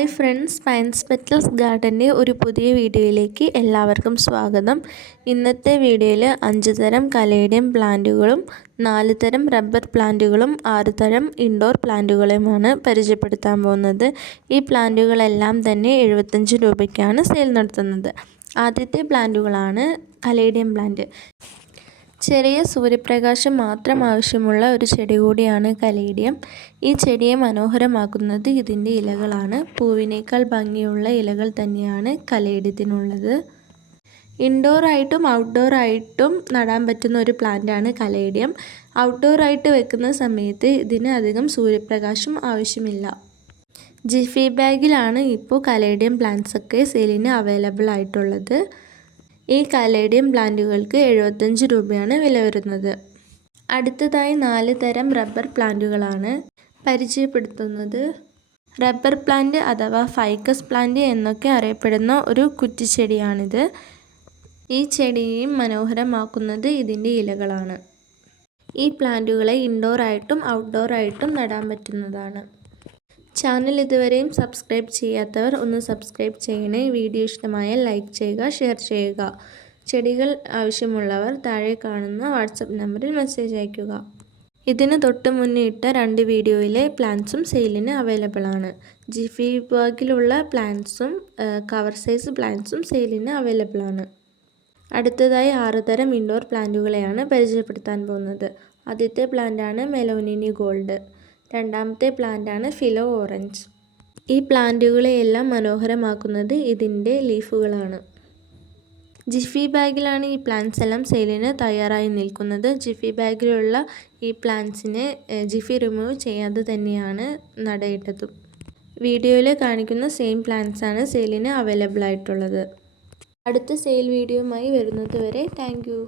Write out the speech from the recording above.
Hi friends, pines petals ഗാർഡൻ്റെ ഒരു പുതിയ വീഡിയോയിലേക്ക് എല്ലാവർക്കും സ്വാഗതം. ഇന്നത്തെ വീഡിയോയിൽ 5 തരം കലേഡിയം പ്ലാന്റുകളും 4 തരം റബ്ബർ പ്ലാന്റുകളും 6 തരം ഇൻഡോർ പ്ലാന്റുകളുമാണ് പരിചയപ്പെടുത്താൻ പോകുന്നത്. ഈ പ്ലാന്റുകളെല്ലാം തന്നെ 75 രൂപയ്ക്കാണ് സെയിൽ നടത്തുന്നത്. ആദ്യത്തെ പ്ലാന്റുകളാണ് കലേഡിയം പ്ലാന്റ്. ചെറിയ സൂര്യപ്രകാശം മാത്രം ആവശ്യമുള്ള ഒരു ചെടി കൂടിയാണ് കലേഡിയം. ഈ ചെടിയെ മനോഹരമാക്കുന്നത് ഇതിൻ്റെ ഇലകളാണ്. പൂവിനേക്കാൾ ഭംഗിയുള്ള ഇലകൾ തന്നെയാണ് കലേഡിയത്തിനുള്ളത്. ഇൻഡോറായിട്ടും ഔട്ട്ഡോറായിട്ടും നടാൻ പറ്റുന്ന ഒരു പ്ലാന്റാണ് കലേഡിയം. ഔട്ട്ഡോറായിട്ട് വെക്കുന്ന സമയത്ത് ഇതിന് അധികം സൂര്യപ്രകാശം ആവശ്യമില്ല. ജിഫി ബാഗിലാണ് ഇപ്പോൾ കലേഡിയം പ്ലാന്റ്സൊക്കെ സെയിലിന് അവൈലബിൾ ആയിട്ടുള്ളത്. ഈ കലേഡിയം പ്ലാന്റുകൾക്ക് 75 രൂപയാണ് വില വരുന്നത്. അടുത്തതായി 4 തരം റബ്ബർ പ്ലാന്റുകളാണ് പരിചയപ്പെടുത്തുന്നത്. റബ്ബർ പ്ലാന്റ് അഥവാ ഫൈക്കസ് പ്ലാന്റ് എന്നൊക്കെ അറിയപ്പെടുന്ന ഒരു കുറ്റിച്ചെടിയാണിത്. ഈ ചെടിയെയും മനോഹരമാക്കുന്നത് ഇതിൻ്റെ ഇലകളാണ്. ഈ പ്ലാന്റുകളെ ഇൻഡോറായിട്ടും ഔട്ട്ഡോറായിട്ടും നടാൻ പറ്റുന്നതാണ്. ചാനൽ ഇതുവരെയും സബ്സ്ക്രൈബ് ചെയ്യാത്തവർ ഒന്ന് സബ്സ്ക്രൈബ് ചെയ്യണേ. വീഡിയോ ഇഷ്ടമായാൽ ലൈക്ക് ചെയ്യുക, ഷെയർ ചെയ്യുക. ചെടികൾ ആവശ്യമുള്ളവർ താഴെ കാണുന്ന വാട്സപ്പ് നമ്പറിൽ മെസ്സേജ് അയയ്ക്കുക. ഇതിന് തൊട്ട് മുന്നേ ഇട്ട 2 വീഡിയോയിലെ പ്ലാന്റ്സും സെയിലിന് അവൈലബിൾ ആണ്. ജിഫി ബാഗിലുള്ള പ്ലാന്റ്സും കവർ സൈസ് പ്ലാന്റ്സും സെയിലിന് അവൈലബിൾ ആണ്. അടുത്തതായി 6 തരം ഇൻഡോർ പ്ലാന്റുകളെയാണ് പരിചയപ്പെടുത്താൻ പോകുന്നത്. ആദ്യത്തെ പ്ലാന്റാണ് മെലോനിനി ഗോൾഡ്. രണ്ടാമത്തെ പ്ലാന്റാണ് ഫിലോ ഓറഞ്ച്. ഈ പ്ലാന്റുകളെയെല്ലാം മനോഹരമാക്കുന്നത് ഇതിൻ്റെ ലീഫുകളാണ്. ജിഫി ബാഗിലാണ് ഈ പ്ലാന്റ്സ് എല്ലാം സെയിലിന് തയ്യാറായി നിൽക്കുന്നത്. ജിഫി ബാഗിലുള്ള ഈ പ്ലാന്റ്സിനെ ജിഫി റിമൂവ് ചെയ്യാതെ തന്നെയാണ് നടേണ്ടതും. വീഡിയോയിൽ കാണിക്കുന്ന സെയിം പ്ലാന്റ്സാണ് സെയിലിന് അവൈലബിൾ ആയിട്ടുള്ളത്. അടുത്ത സെയിൽ വീഡിയോയുമായി വരുന്നത് വരെ താങ്ക് യു.